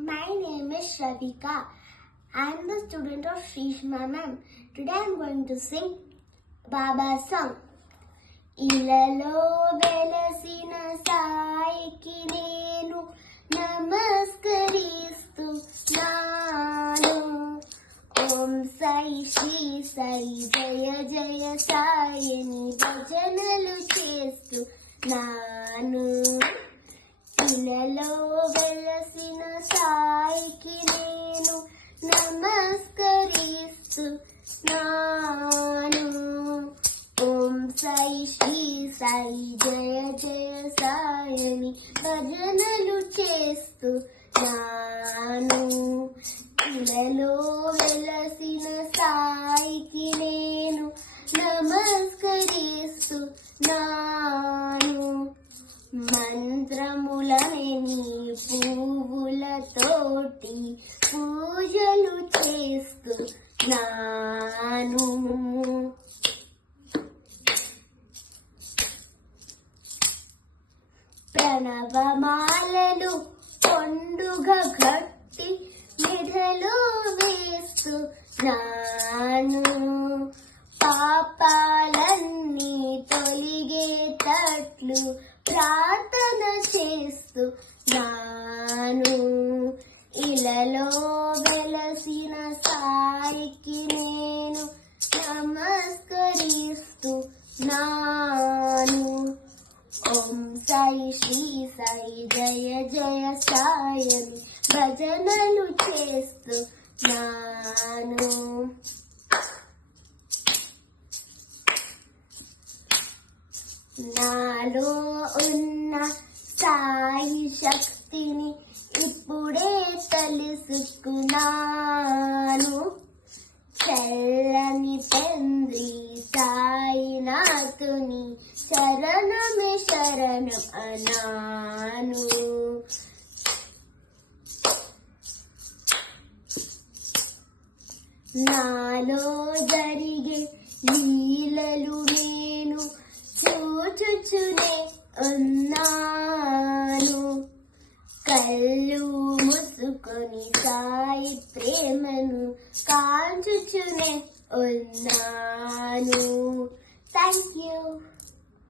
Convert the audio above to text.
My name is Shravika. I am the student of Shrishma ma'am. Today I am going to sing Baba song. ఇలలో వెలసిన సాయికి నేను నమస్కరిస్తున్నాను. ఓం సాయి శ్రీ సాయి జయ జయ సాయిని భజనలు చేస్తున్నాను. ఇలలో వెలసిన సాయికి నేను నమస్కరిస్తున్నాను. ఓం సాయి శ్రీ సాయి జయ జయ సాయిని భజనలు చేస్తున్నాను. ఇలలో వెలసిన సాయికి నేను నమస్కరిస్తున్నాను. మంత్రములనే పువ్వులతోటి పూజలు చేస్తున్నాను. ప్రణవమాలలు పండుగ గట్టి మెడలో వేస్తున్నాను. పాపాలన్నీ తొలగేటట్లు ప్రార్థన చేస్తున్నాను. ఇలలో వెలసిన సాయికి నేను నమస్కరిస్తున్నాను. ఓం సాయి శ్రీ సాయి జయ జయ సాయని భజనలు చేస్తున్నాను. నాలో ఉన్న సాయి శక్తిని ఇప్పుడే తెలుసుకున్నాను. చల్లని తండ్రి సాయినాథుని శరణమే శరణం అన్నాను. నాలో జరిగే లీలలు నేను చూచుచునే ఉన్నాను. కళ్ళు మూసుకొని సాయి ప్రేమను కాంచుచునే ఉన్నాను. Thank you.